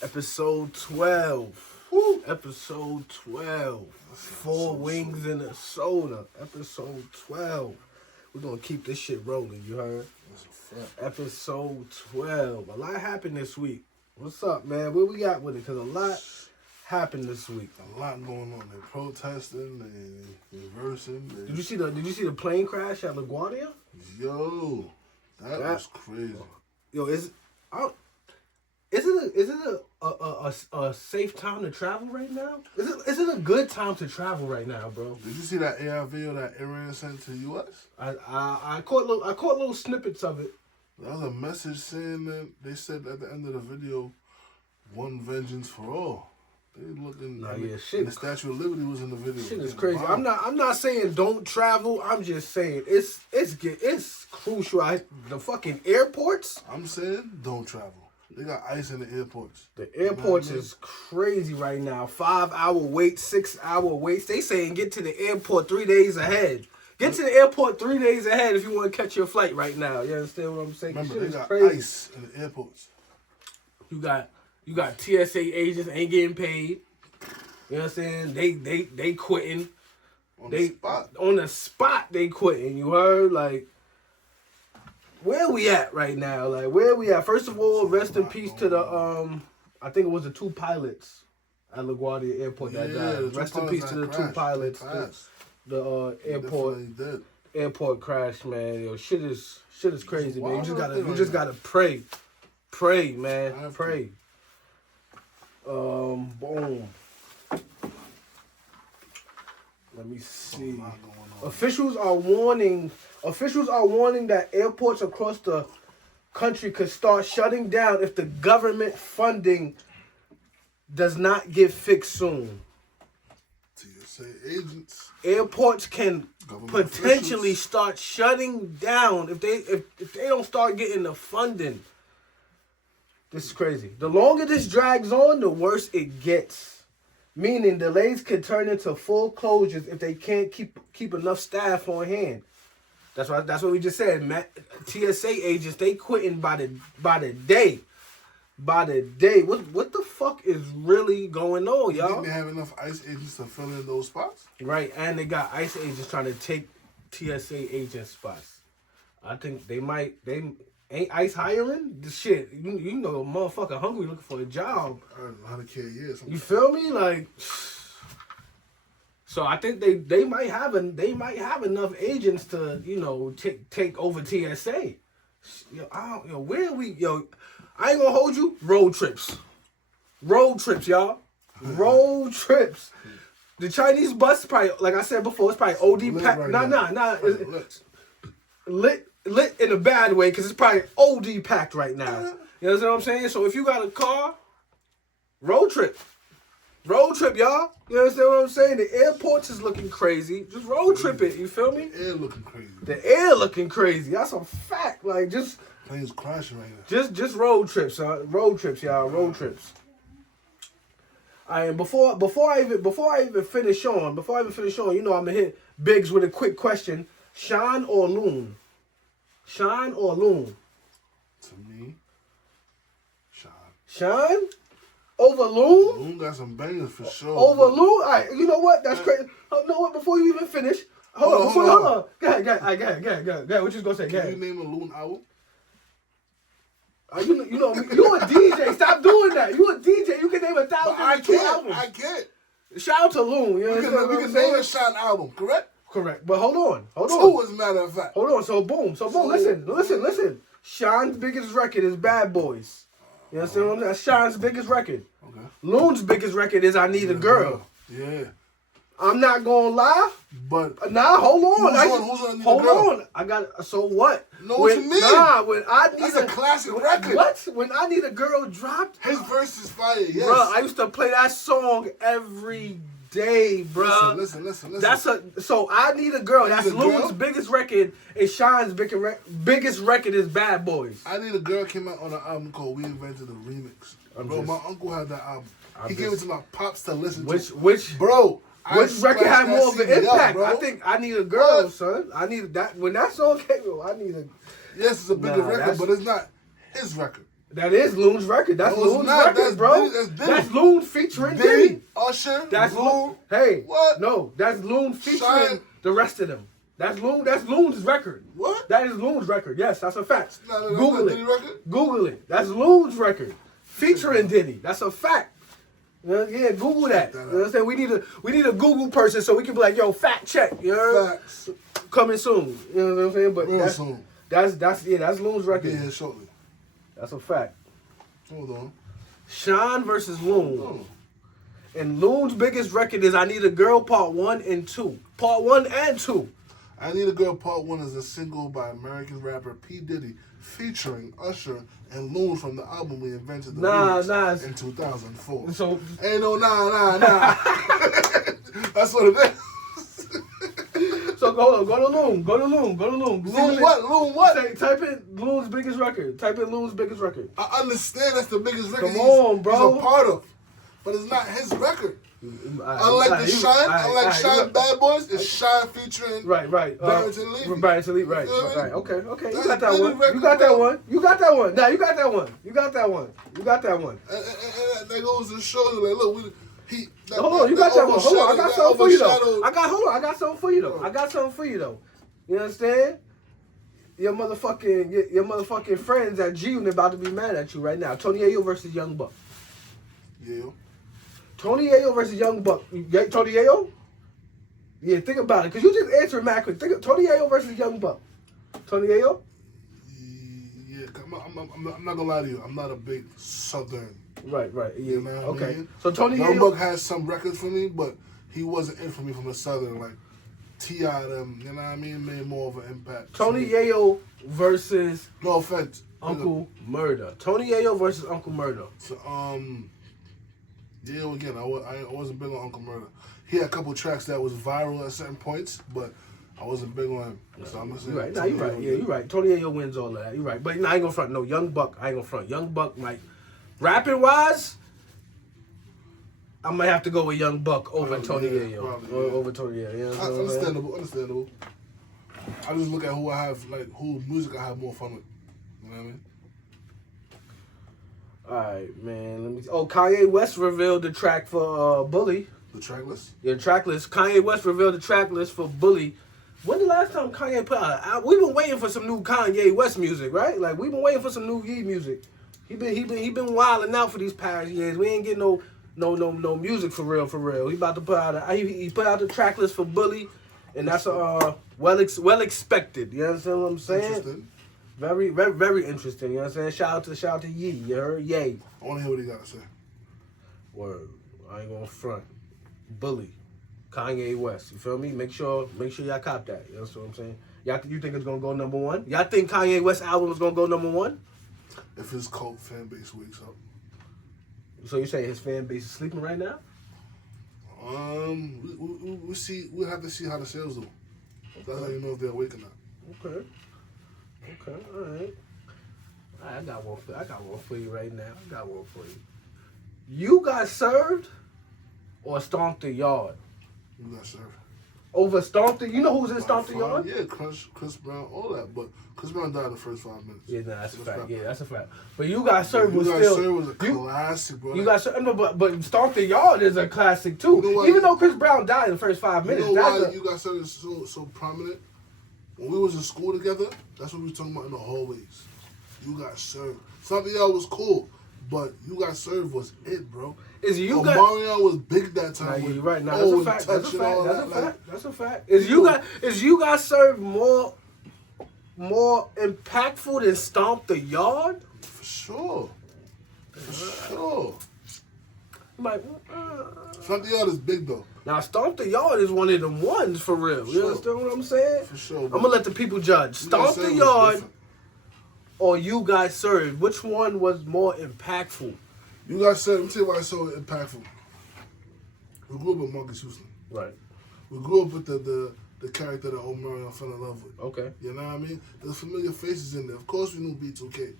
Episode 12. Woo. Episode 12. Four wings and a soda. Episode 12. We're going to keep this shit rolling, you heard? That's a fact. Episode 12. A lot happened this week. What's up, man? What we got with it? Because a lot happened this week. A lot going on. They're protesting, they're reversing. Did you see the plane crash at LaGuardia? Yo, that was crazy. Yo, is it a safe time to travel right now? Is it a good time to travel right now, bro? Did you see that AI video that Iran sent to the U.S.? I caught little snippets of it. There was a message saying that they said at the end of the video, "One vengeance for all." They looking. Shit. The Statue of Liberty was in the video. Shit is crazy. I'm not saying don't travel. I'm just saying it's crucial. The fucking airports. I'm saying don't travel. They got ice in the airports. The airports is crazy right now. 5-hour wait, 6-hour waits. They saying get to the airport 3 days ahead. Get to the airport 3 days ahead if you want to catch your flight right now. You understand what I'm saying? Remember, they got crazy. ice in the airports. You got TSA agents ain't getting paid. You know what I'm saying? They quitting. On the spot they quitting. You heard? Like, where we at right now? Like, where we at? First of all, rest in peace to the I think it was the 2 pilots at LaGuardia Airport that died. Rest in peace to the 2 pilots. The airport crash, man. Yo, shit is crazy, man. You just gotta pray, man, pray. Boom. Let me see. Officials are warning that airports across the country could start shutting down if the government funding does not get fixed soon. TSA agents. Airports can potentially start shutting down if they don't start getting the funding. This is crazy. The longer this drags on, the worse it gets. Meaning delays could turn into full closures if they can't keep enough staff on hand. That's what we just said. TSA agents, they quitting by the day. What the fuck is really going on, y'all? You think they have enough ICE agents to fill in those spots? Right, and they got ICE agents trying to take TSA agent spots. I think they ain't ICE hiring? The shit, you know, a motherfucker hungry looking for a job. Earn $100K a year. You feel me? Like, so I think they might have enough agents to, you know, take over TSA. Where are we? I ain't gonna hold you. Road trips, y'all. Road trips. The Chinese bus probably, like I said before, it's probably OD packed. Lit in a bad way because it's probably OD packed right now. You know what I'm saying? So if you got a car, road trip, y'all. You understand what I'm saying? The airports is looking crazy. Just road trip it. You feel me? The air looking crazy. The air looking crazy. That's a fact. Like, just planes crashing right now. Just road trips, road trips, y'all. Road trips. All right, and before I even finish on, you know I'm gonna hit Biggs with a quick question: Sean or Loon? Sean or Loon? To me, Sean. Sean? Over Loon? Loon got some bangers for sure. Over Loon? All right, you know what? That's crazy. You know what? Before you even finish, hold on. Go ahead. What you gonna say? Can you name a Loon album? You know, you a DJ. Stop doing that. You a DJ. You can name 1,000 albums. I can't. Shout out to Loon. You know we can name a Sean album, correct? Correct. But hold on. 2 as a matter of fact. Hold on. So boom. Listen. Sean's biggest record is Bad Boys. You understand what I'm saying? That's Sean's biggest record. Okay. Loon's biggest record is I Need a Girl. Yeah. I'm not gonna lie. But nah, hold on. Who's on hold on. I got so what? What you mean? When I need That's a classic record. What? When I Need a Girl dropped, his verse is fire. Yes. Bro, I used to play that song every day, bro. Listen. So I Need a Girl. That's Loon's biggest record, and Sean's biggest record is Bad Boys. I Need a Girl came out on an album called We Invented the Remix. My uncle had that album. He gave it to my pops to listen to. Which record had more of an impact? Up, I think I Need a Girl, son. When that song came out, I Need a. Yes, it's a bigger record, but it's not his record. That is Loon's record. That's No, it's Loon's not. record, That's bro. Diddy. That's Diddy. That's Loon featuring Diddy, Diddy. Usher, That's Loon. Hey, What? No, that's Loon featuring Shine. the rest of them. That's Loon's record. What? That is Loon's record. Yes, that's a fact. No, Google not it. Diddy record? Google it. That's Loon's record featuring Diddy. That's a fact. Yeah, Google that. You know what I'm saying? We need a Google person so we can be like, yo, fact check. You know? Facts. Coming soon. You know what I'm saying? But Real soon. That's Loon's record. Yeah, shortly. That's a fact. Hold on. Sean versus Loon. Hold on. And Loon's biggest record is I Need a Girl Part 1 and 2. Part 1 and 2. I Need a Girl Part 1 is a single by American rapper P. Diddy featuring Usher and Loon from the album We Invented the Remix in 2004. So Ain't no nah. That's what it is. So go to Loon. Loon what? Loon what? Type in Loon's biggest record. I understand that's the biggest record Come on, bro. he's a part of. But it's not his record. Unlike Shine Bad Boys, it's Shine featuring Barrington Levy. Barrington Levy, right. Okay. That's You got that one. record, You got bro. that one. You got that one. Nah, you got that one. You got that one. And that goes to show you, like, look, Hold on, you got that one. Hold on, I got something for you though. overshadowed- I got something for you though. You understand? Your motherfucking friends at G-Unit about to be mad at you right now. Tony Ayo versus Young Buck. Yeah. Tony Ayo versus Young Buck. You get Tony Ayo? Yeah, think about it. Because you just answered mad quick. Think of Tony Ayo versus Young Buck. Tony Ayo? Yeah, I'm not gonna lie to you. I'm not a big Southern. Right. Yeah. You know what I Okay. mean? So Tony Young Ayo. Buck has some records for me, but he wasn't in for me from the Southern. Like, T.I. them, you know what I mean? Made more of an impact. Tony Ayo versus No offense. Uncle Murder. Tony Ayo versus Uncle Murder. So, yeah, again, I wasn't big on Uncle Murder. He had a couple tracks that was viral at certain points, but I wasn't big on him. So I'm gonna say You're right. Nah, you're right. Yeah, you're right. Tony Ayo wins all of that. You're right. But I ain't gonna front. No, Young Buck, I ain't gonna front. Young Buck, like, rapping wise, I might have to go with Young Buck over Tony Ayo. Probably, yeah. Over Tony Ayo. You know what I'm saying? Understandable. I just look at who I have, like, who music I have more fun with. You know what I mean? All right, man. Let me. Kanye West revealed the track for Bully. The track list? Yeah, track list. Kanye West revealed the track list for Bully. When the last time Kanye put out an album? We've been waiting for some new Kanye West music, right? Like, we've been waiting for some new Ye music. He been wilding out for these past years. We ain't getting no music for real. He about to put out he put out the track list for Bully, and that's well expected. You understand what I'm saying? Interesting. Very, very, very interesting. You know what I'm saying? Shout out to Ye. You heard? Yay. I want to hear what he got to say. Word. I ain't gonna front. Bully. Kanye West. You feel me? Make sure y'all cop that. You know what I'm saying? You think it's gonna go number one? Y'all think Kanye West album is gonna go number one? If his cult fan base wakes up. So you say his fan base is sleeping right now? We'll have to see how the sales do. That's how you know if they're awake or not. Okay, all right. I got one for you right now. You got served or stomped the yard? You got served. Over stomped the. You know who's in stomped the Fine. yard? Yeah, Chris Brown, all that. But Chris Brown died in the first 5 minutes. Yeah, nah, that's a fact. Not That's a fact. But You Got Served was You Got still. Served was a classic, bro. You Got Served, no, but Stomp the Yard is a classic too. You know why? Even though Chris Brown died in the first 5 minutes. You know why You Got Served is so prominent? When we was in school together, that's what we was talking about in the hallways. You Got Served. Something else was cool, but You Got Served was it, bro. Omarion was big that time. Nah, yeah, you're right. Nah, that's a fact. That's a fact. Is You Got Served more impactful than Stomp the Yard? For sure. Like, Stomp the Yard is big though. Now, Stomp the Yard is one of them ones for real. You understand what I'm saying? For sure. I'm gonna let the people judge. Stomp the Yard or You Got Served. Which one was more impactful? You Got Served. Let me tell you why it's so impactful. We grew up with Marcus Houston. Right. We grew up with the character that Omarion fell in love with. Okay. You know what I mean? There's familiar faces in there. Of course we knew B2K.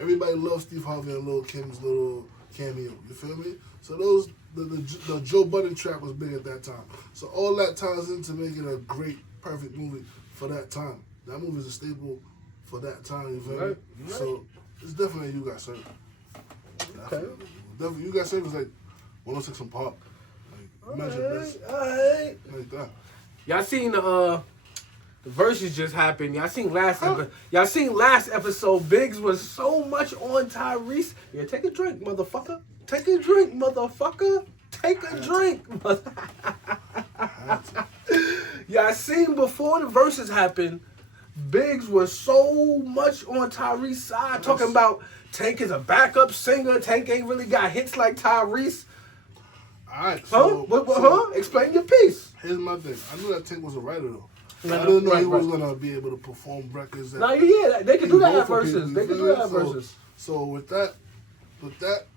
Everybody loved Steve Harvey and Lil Kim's little cameo. You feel me? So the Joe Budden track was big at that time. So all that ties into making a great, perfect movie for that time. That movie is a staple for that time. You feel me? Right. So It's definitely You Got Served. Definitely You Got Served is like 106 and Park. Like, imagine this. Alright. Like that. Y'all seen the verses just happened. Y'all seen last episode. Biggs was so much on Tyrese. Yeah, take a drink, motherfucker. Take a drink, motherfucker. Take a drink. Y'all seen before the verses happened. Biggs was so much on Tyrese's side, talking about Tank is a backup singer. Tank ain't really got hits like Tyrese. Alright, Explain your piece. Here's my thing. I knew that Tank was a writer though. I didn't know he was gonna be able to perform records. They can do that at verses. They can do that at verses. So with that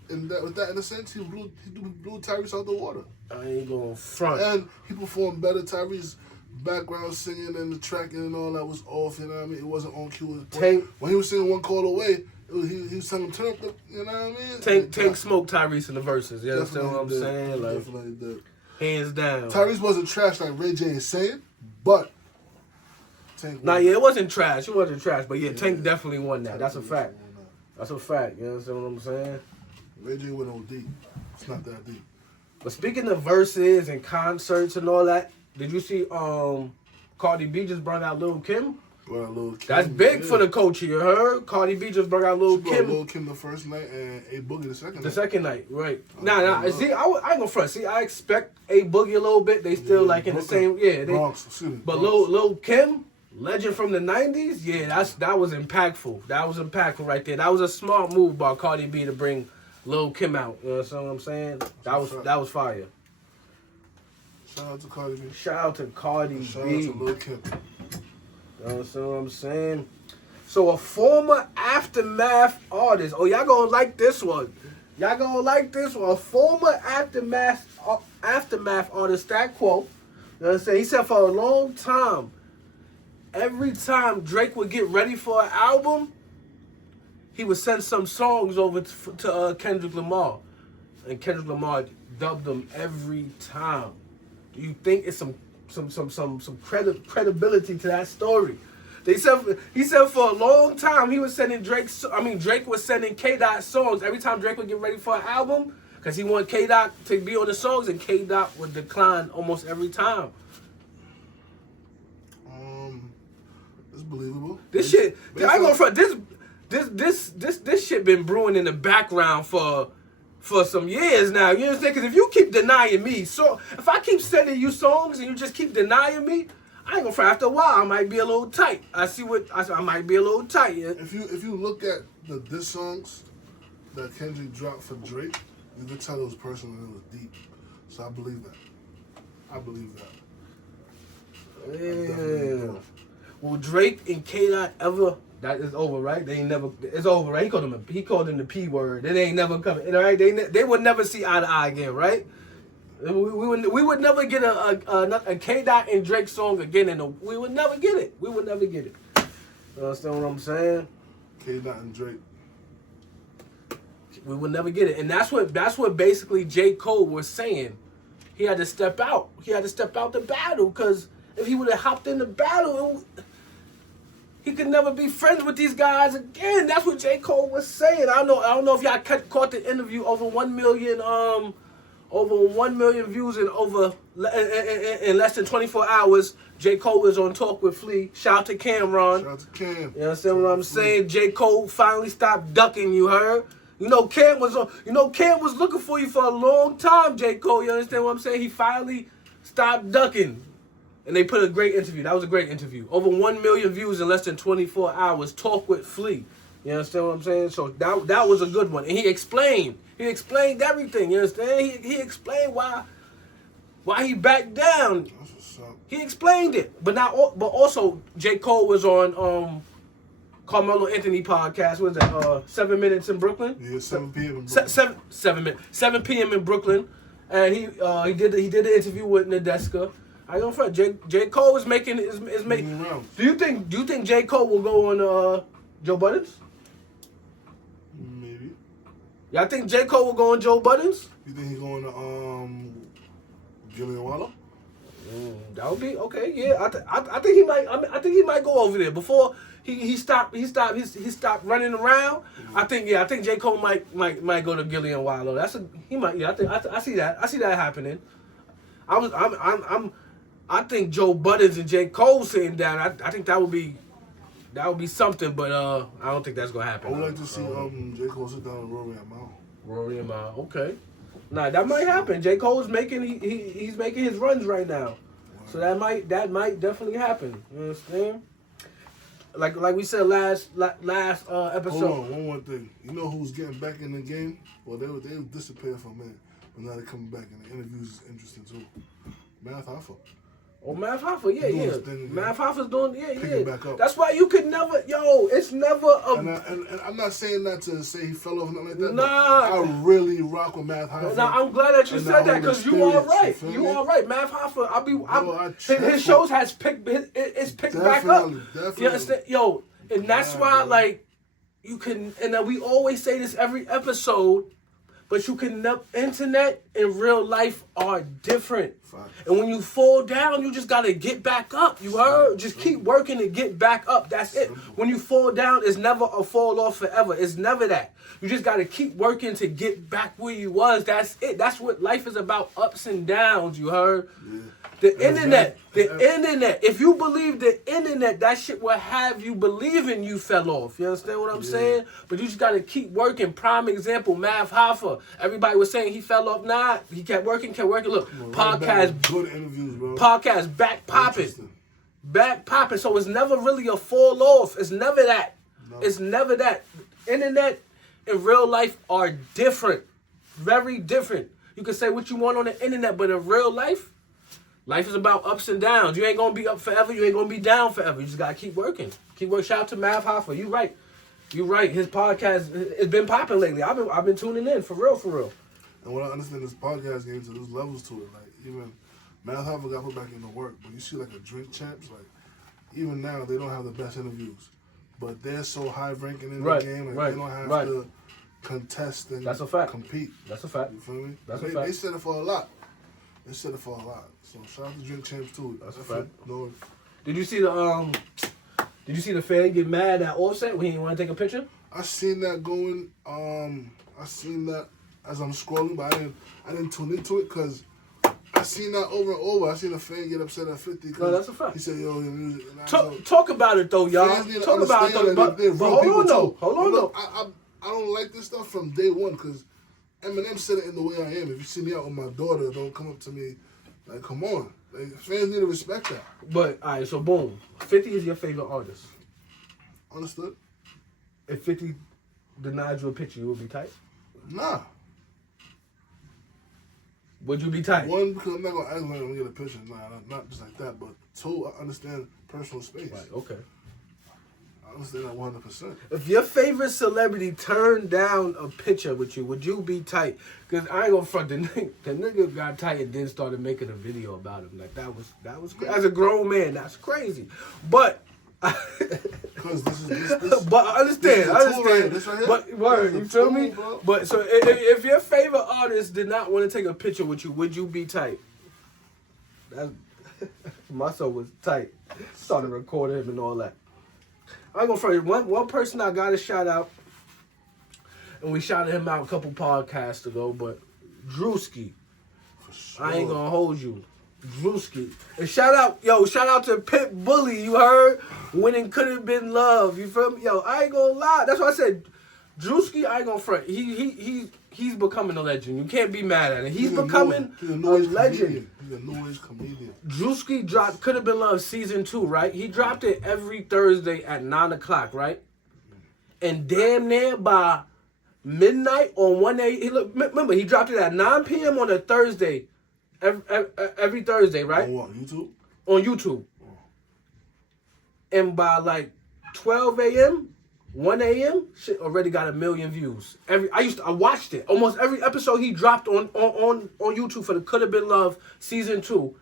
in a sense, he blew Tyrese out the water. I ain't going front. And he performed better. Tyrese background singing and the tracking and all that was off. You know what I mean? It wasn't on cue. When he was singing One Call Away, he was singing turn up the. You know what I mean? Tank smoked Tyrese in the verses. You understand what I'm saying? Like, definitely did. Hands down. Tyrese wasn't trash like Ray J is saying, but Tank. It wasn't trash. It wasn't trash. But yeah, Tank definitely won that. That's a fact. That's a fact. You understand what I'm saying? Ray J went OD. It's not that deep. But speaking of verses and concerts and all that, did you see Cardi B just brought out Lil' Kim? That's big for the culture, you heard? Cardi B just brought out Lil' Kim. Lil' Kim the first night and A Boogie the second night. The second night, right. See, I ain't gonna front. See, I expect A Boogie a little bit. They still like in Brooklyn, the same, Bronx, but Lil' Kim, legend from the 90s, that was impactful. That was impactful right there. That was a smart move by Cardi B to bring Lil' Kim out. You know what I'm saying? That was fire. Shout out to Cardi B. Shout out to Cardi B. Shout out to Lil' Kim. You know what I'm saying? So a former Aftermath artist. Oh, y'all gonna like this one. A former Aftermath artist, that quote. You know what I'm saying? He said for a long time, every time Drake would get ready for an album, he would send some songs over to Kendrick Lamar. And Kendrick Lamar dubbed them every time. Do you think it's some credibility to that story? He said for a long time he was sending Drake was sending K-Dot songs every time Drake would get ready for an album because he wanted K-Dot to be on the songs, and K-Dot would decline almost every time. It's believable. This shit, I ain't gonna front. This shit been brewing in the background for some years now. You understand? Because if you keep denying me, so if I keep sending you songs and you just keep denying me, I ain't gonna front. After a while, I might be a little tight. I might be a little tight. Yeah? If you look at the diss songs that Kendrick dropped for Drake, you can tell it was personal and it was deep. So I believe that. Yeah. Will Drake and K-Dot ever? That is over, right? They ain't never. It's over, right? He called him the P word. It ain't never coming. All right? They would never see eye to eye again, right? We would never get a K-Dot and Drake song again. We would never get it. You understand what I'm saying? K-Dot and Drake. We would never get it, and that's what basically J. Cole was saying. He had to step out. He had to step out the battle because if he would have hopped in the battle, he could never be friends with these guys again. That's what J. Cole was saying. I don't know if y'all caught the interview. Over 1 million views in less than 24 hours. J. Cole is on Talk with Flea. Shout out to Cameron. Shout out to Cam. You understand what I'm saying? J. Cole finally stopped ducking. You heard? Cam was looking for you for a long time. J. Cole. You understand what I'm saying? He finally stopped ducking. And they put a great interview. That was a great interview. Over 1 million views in less than 24 hours. Talk with Flea. You understand what I'm saying? So that was a good one. And he explained everything. You understand? He explained why he backed down. That's what's up. He explained it. But also J. Cole was on Carmelo Anthony podcast. What is that? 7 Minutes in Brooklyn? Yeah, 7 p.m. in Brooklyn. 7 p.m. in Brooklyn. And he did the interview with Nadeska. I don't front. J. Cole is making. Do you think J. Cole will go on Joe Budden's? Maybe. Y'all think J. Cole will go on Joe Budden's? You think he's going to Gillian Wallow? That would be okay. Yeah, I think he might. I think he might go over there before he stopped running around. I think J. Cole might go to Gillian Wallow. I see that happening. I think Joe Buttons and J. Cole sitting down. I think that would be something, but I don't think that's gonna happen. I would like to see J. Cole sit down with Rory and Mal. Rory and Mal, okay. Nah, that might happen. J. Cole's he's making his runs right now, so that might definitely happen. You understand? Like we said last episode. Hold on, one more thing. You know who's getting back in the game? Well, they disappeared for a minute, but now they're coming back, and the interviews is interesting too. Math Hoffa. Oh, Math Hoffa, yeah. Math Hoffa's doing, Picking back up. That's why you could never, it's never a... And I'm not saying that to say he fell off or nothing like that. Nah. I really rock with Math Hoffa. Now, I'm glad that you said that, because you are right. You are right. Math Hoffa, his shows has picked back up. Definitely. You understand? Yo, and that's why, like, you can, and we always say this every episode, but you can, internet and real life are different. Fact. And when you fall down, you just gotta get back up. You heard? Just keep working to get back up. That's it. When you fall down, it's never a fall off forever. It's never that. You just gotta keep working to get back where you was. That's it. That's what life is about. Ups and downs. You heard? Yeah. The internet. If you believe the internet, that shit will have you believing you fell off. You understand what I'm saying? But you just gotta keep working. Prime example, Math Hoffa. Everybody was saying he fell off. Nah, he kept working. Look, podcast, good interviews, bro. Podcast back popping. So it's never really a fall off. It's never that. No. It's never that. Internet and real life are different, very different. You can say what you want on the internet, but in real life. Life is about ups and downs. You ain't gonna be up forever. You ain't gonna be down forever. You just gotta keep working. Shout out to Math Hoffa. You right. His podcast has been popping lately. I've been tuning in for real. And what I understand, this podcast game, so there's levels to it. Like even Math Hoffa got put back into work, but you see like a Drink Champs, like even now they don't have the best interviews, but they're so high ranking in the game, like they don't have to contest and compete. That's a fact. You feel me? That's a fact. They said it for a lot. So shout out to Drink Champs too. That's a fact. No. Did you see the fan get mad at Offset when he didn't want to take a picture? I seen that going. I seen that as I'm scrolling, but I didn't tune into it because I seen that over and over. I seen a fan get upset at 50. No, that's a fact. He said, "Yo, your music." Talk about it though, y'all. Talk about it though. But hold on though. I don't like this stuff from day one because Eminem said it in the way I am. If you see me out with my daughter, don't come up to me like, come on. Like, fans need to respect that. But, all right, so boom. 50 is your favorite artist. Understood. If 50 denied you a picture, you would be tight? Nah. Would you be tight? One, because I'm not going to ask him to get a picture. Nah, not just like that. But two, I understand personal space. Right, okay. I understand that 100%. If your favorite celebrity turned down a picture with you, would you be tight? Because I ain't gonna front, the nigga got tight and then started making a video about him. Like, that was as a grown man, that's crazy. But because this but I understand. Right, this right here. But word, you feel me? Bro. But so if your favorite artist did not want to take a picture with you, would you be tight? My soul was tight. Started recording him and all that. I ain't gonna front. One person I gotta shout out, and we shouted him out a couple podcasts ago, but Drewski. For sure. I ain't gonna hold you. Drewski. And shout out to Pit Bully, you heard? Winning could have been love. You feel me? Yo, I ain't gonna lie. That's why I said Drewski, I ain't gonna front. He's becoming a legend. You can't be mad at it. He's becoming a legend. He's a new-age comedian. Drewski dropped Could Have Been Love season 2, right? He dropped it every Thursday at 9 o'clock, right? And damn near by midnight on 1 a.m. Remember, he dropped it at 9 p.m. on a Thursday. Every Thursday, right? On what, YouTube? On YouTube. Oh. And by like 12 a.m., 1 a.m., shit already got 1 million views. I watched it. Almost every episode he dropped on YouTube for the Could Have Been Love season 2.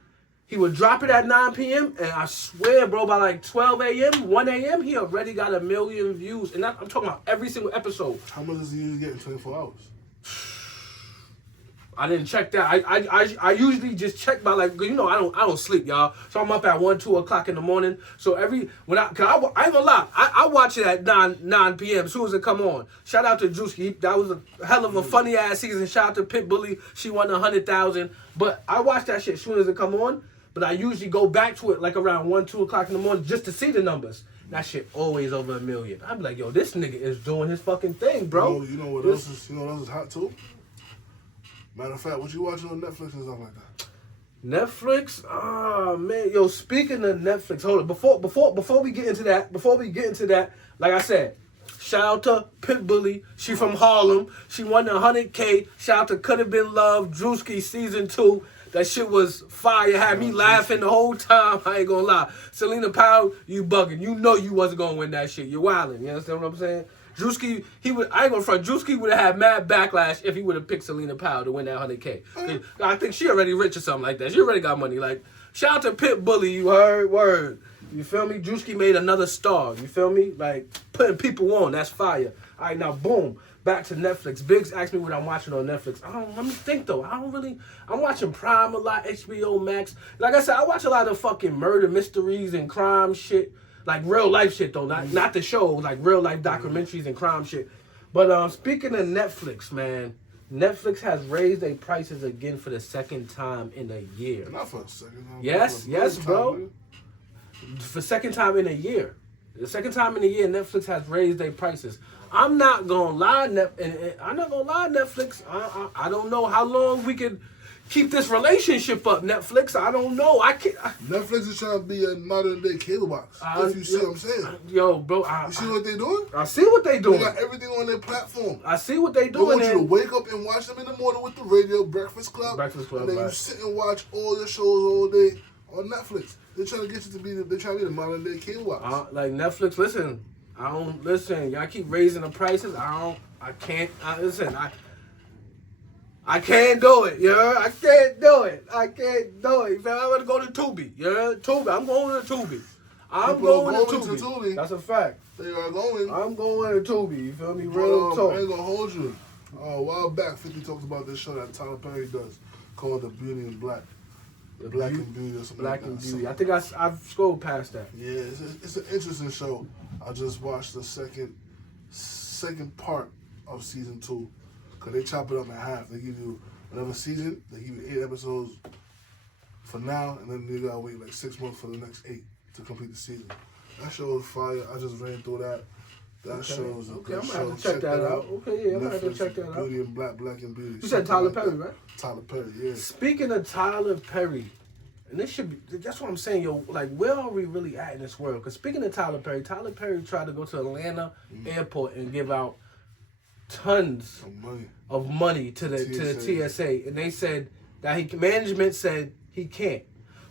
He would drop it at 9 p.m. and I swear, bro, by like 12 a.m., 1 a.m., he already got 1 million views. And I'm talking about every single episode. How much does he usually get in 24 hours? I didn't check that. I usually just check by like, you know, I don't sleep, y'all. So I'm up at 1, 2 o'clock in the morning. So I ain't gonna lie, I watch it at 9 p.m. as soon as it come on. Shout out to Drewski. That was a hell of a funny ass season. Shout out to Pit Bully. She won 100,000. But I watch that shit as soon as it come on. But I usually go back to it like around 1, 2 o'clock in the morning just to see the numbers. That shit always over 1 million. I'm like, yo, this nigga is doing his fucking thing, bro. You know what else is hot too? Matter of fact, what you watching on Netflix and stuff like that? Netflix? Oh man, yo, speaking of Netflix, hold on. Before we get into that, like I said, shout out to Pit Bully. She from Harlem. She won the 100K. Shout out to Could Have Been Love, Drewski season 2. That shit was fire. Had me laughing the whole time. I ain't gonna lie. Selena Powell, you bugging. You know you wasn't gonna win that shit. You wildin'. You understand what I'm saying? Drewski, I ain't gonna front. Drewski would have had mad backlash if he would have picked Selena Powell to win that 100K. I think she already rich or something like that. She already got money. Like, shout out to Pit Bully. You heard? Word. You feel me? Drewski made another star. You feel me? Like, putting people on. That's fire. All right, now, boom. Back to Netflix. Biggs asked me what I'm watching on Netflix. Let me think though. I'm watching Prime a lot, HBO Max. Like I said, I watch a lot of fucking murder mysteries and crime shit. Like real life shit though, not the show, like real life documentaries and crime shit. But speaking of Netflix, man, Netflix has raised their prices again for the second time in a year. Not for a second. Yes, bro. For second time in a year. The second time in a year, Netflix has raised their prices. I'm not gonna lie, Netflix. I don't know how long we could keep this relationship up, Netflix. I don't know. I can't. Netflix is trying to be a modern day cable box. If you see what I'm saying. Yo, bro. You see what they doing? I see what they doing. They got everything on their platform. I see what they doing. They want you to wake up and watch them in the morning with the radio, Breakfast Club. And then you sit and watch all your shows all day on Netflix. They're trying to get you to be the modern day cable box. Like Netflix, listen. Y'all keep raising the prices. I can't do it, yeah. I can't do it. I'm gonna go to Tubi, yeah. Tubi. I'm going to Tubi. I'm going to Tubi. That's a fact. They are going. I'm going to Tubi. You feel me? Real talk. I ain't gonna hold you. A while back, 50 talked about this show that Tyler Perry does called The Beauty and Black. The Black and Beauty or something Black like that. and Beauty. I think I've scrolled past that. Yeah, it's an interesting show. I just watched the second part of season 2 because they chop it up in half. They give you another season. They give you 8 episodes for now, and then you gotta wait like 6 months for the next 8 to complete the season. That show is fire. I just ran through that. That show is a good show. I'm gonna have to check that out. Okay, yeah, I'm gonna have to check that out. Beauty and Black, Black and Beauty. You said Tyler Perry, right? Tyler Perry, yeah. Speaking of Tyler Perry, and this should be, that's what I'm saying, yo, like, where are we really at in this world? Because speaking of Tyler Perry tried to go to Atlanta airport and give out tons of money to the TSA. And they said that management said he can't.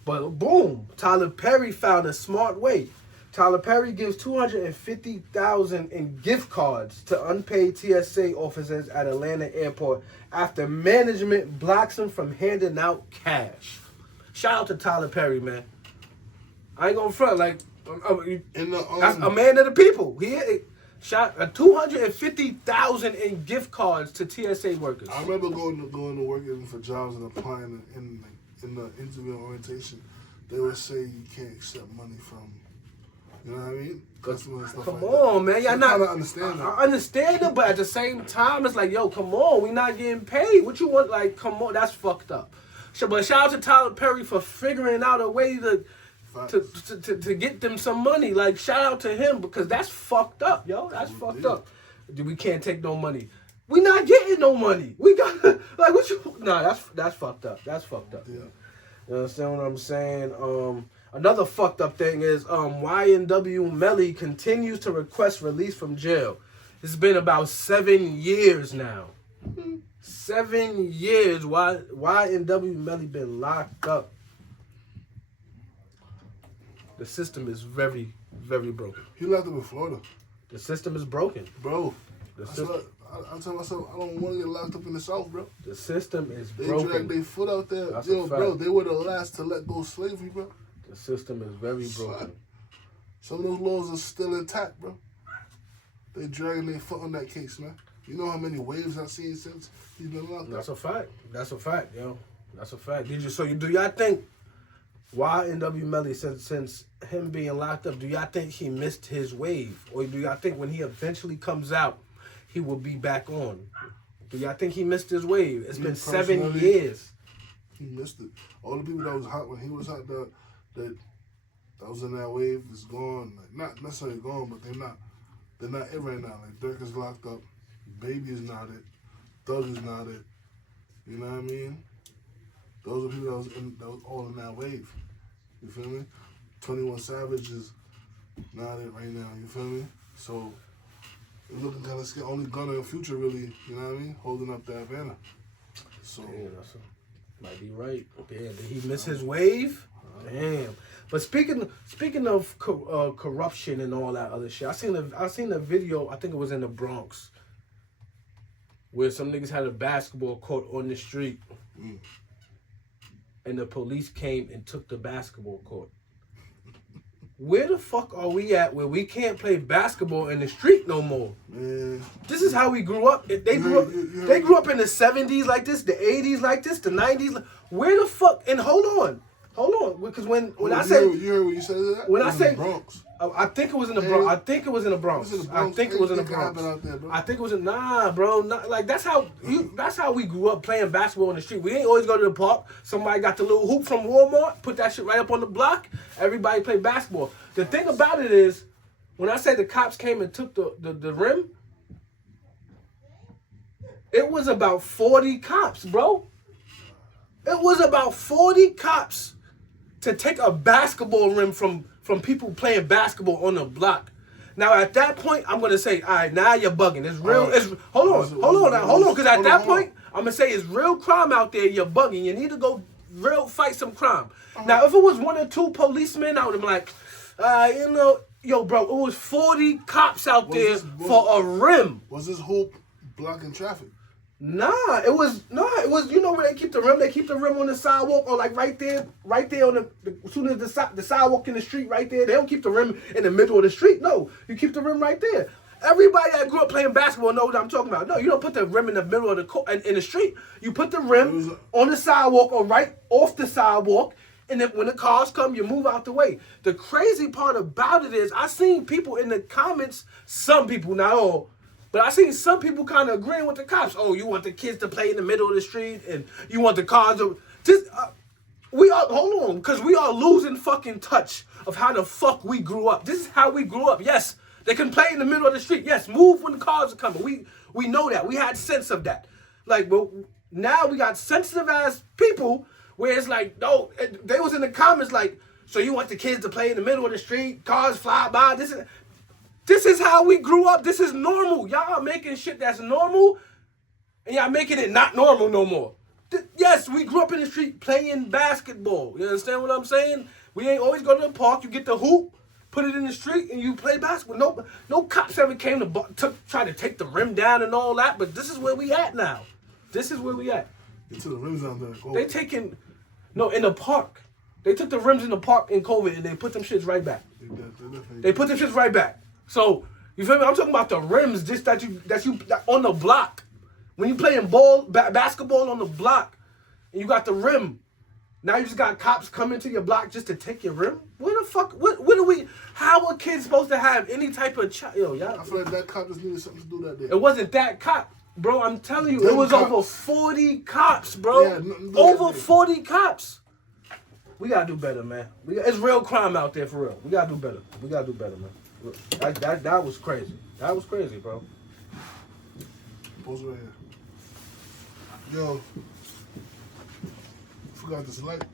But boom, Tyler Perry found a smart way. Tyler Perry gives $250,000 in gift cards to unpaid TSA officers at Atlanta airport after management blocks him from handing out cash. Shout out to Tyler Perry, man. I ain't gonna front like that's a man of the people. He shot $250,000 in gift cards to TSA workers. I remember going to work for jobs and applying in the interview orientation. They would say you can't accept money from. You know what I mean? Customers and stuff come like on, that. man. Y'all not understand that. I understand it, but at the same time, it's like, yo, come on. We not getting paid. What you want? Like, come on. That's fucked up. But shout out to Tyler Perry for figuring out a way to get them some money. Like, shout out to him because that's fucked up, yo. That's fucked up. We can't take no money. We not getting no money. We got like what you? Nah, that's fucked up. That's fucked up. Yeah. You understand what I'm saying? Another fucked up thing is YNW Melly continues to request release from jail. It's been about 7 years now. 7 years. YNW Melly been locked up. The system is very, very broken. He left him in Florida. The system is broken. Bro, I tell myself, I don't want to get locked up in the South, bro. The system is They broken. dragged their foot out there. That's Yo, a fact. bro, they were the last to let go of slavery, bro. The system is very broken. Some of those laws are still intact, bro. They dragging their foot on that case, man. You know how many waves I've seen since he's been locked up? That's a fact. That's a fact, yo. That's a fact. Do y'all think why NW Melly since him being locked up, do y'all think he missed his wave? Or do y'all think when he eventually comes out, he will be back on? Do y'all think he missed his wave? It's been 7 years. He missed it. All the people that was hot when he was hot that was in that wave is gone. Like, not necessarily gone, but they're not it right now. Like Dirk is locked up, Baby is not it, Thug is not it. You know what I mean? Those are people that was all in that wave. You feel me? 21 Savage is not it right now. You feel me? So it's looking kind of scary. Only Gunna and Future really, you know what I mean, holding up that banner. So might be right. Damn, did he miss his wave? Damn. But speaking of corruption and all that other shit, I seen a video. I think it was in the Bronx, where some niggas had a basketball court on the street, and the police came and took the basketball court. Where the fuck are we at where we can't play basketball in the street no more? Man. This is how we grew up. They grew up in the 70s like this, the 80s like this, the 90s. Where the fuck? And hold on. Because when I say you heard what you said that? When I say Bronx. I think it was in the Bronx. I think it was in the Bronx. I think it was in the Bronx. I think it was in bro. Like that's how we grew up playing basketball in the street. We ain't always go to the park. Somebody got the little hoop from Walmart, put that shit right up on the block. Everybody play basketball. The thing about it is, when I say the cops came and took the rim, it was about 40 cops, bro. It was about 40 cops to take a basketball rim from people playing basketball on the block. Now at that point, I'm gonna say, all right, now you're bugging. It's real. Hold on, because at that point, I'm gonna say it's real crime out there. You're bugging. You need to go fight some crime. Now if it was 1 or 2 policemen, I would have been like, yo, bro, it was 40 cops out there for a rim. Was this hoop blocking traffic? Nah, it was you know where they keep the rim? They keep the rim on the sidewalk or like right there on as soon as the sidewalk in the street right there. They don't keep the rim in the middle of the street. No, you keep the rim right there. Everybody that grew up playing basketball knows what I'm talking about. No, you don't put the rim in the middle of the court in the street. You put the rim on the sidewalk or right off the sidewalk, and then when the cars come, you move out the way. The crazy part about it is I seen people in the comments, some people, not all, but I seen some people kind of agreeing with the cops. Oh, you want the kids to play in the middle of the street, and you want the cars to... hold on, because we are losing fucking touch of how the fuck we grew up. This is how we grew up. Yes, they can play in the middle of the street. Yes, move when the cars are coming. We know that. We had sense of that. Like, but now we got sensitive ass people where it's like, no, they was in the comments like, so you want the kids to play in the middle of the street, cars fly by, This is how we grew up. This is normal. Y'all are making shit that's normal, and y'all making it not normal no more. Yes, we grew up in the street playing basketball. You understand what I'm saying? We ain't always go to the park. You get the hoop, put it in the street, and you play basketball. No cops ever came to try to take the rim down and all that, but this is where we at now. This is where we at. They took the rims down there. In the park. They took the rims in the park in COVID, and they put them shits right back. They put them shits right back. So, you feel me? I'm talking about the rims just that you on the block. When you playing basketball on the block and you got the rim, now you just got cops coming to your block just to take your rim? Where the fuck, how are kids supposed to have any type of y'all? I feel like that cop just needed something to do that day. It wasn't that cop, bro. I'm telling you, it was over 40 cops, bro. Yeah, over 40 cops. We gotta do better, man. It's real crime out there for real. We gotta do better, man. That was crazy. That was crazy, bro. Post right here. Yo, forgot this light.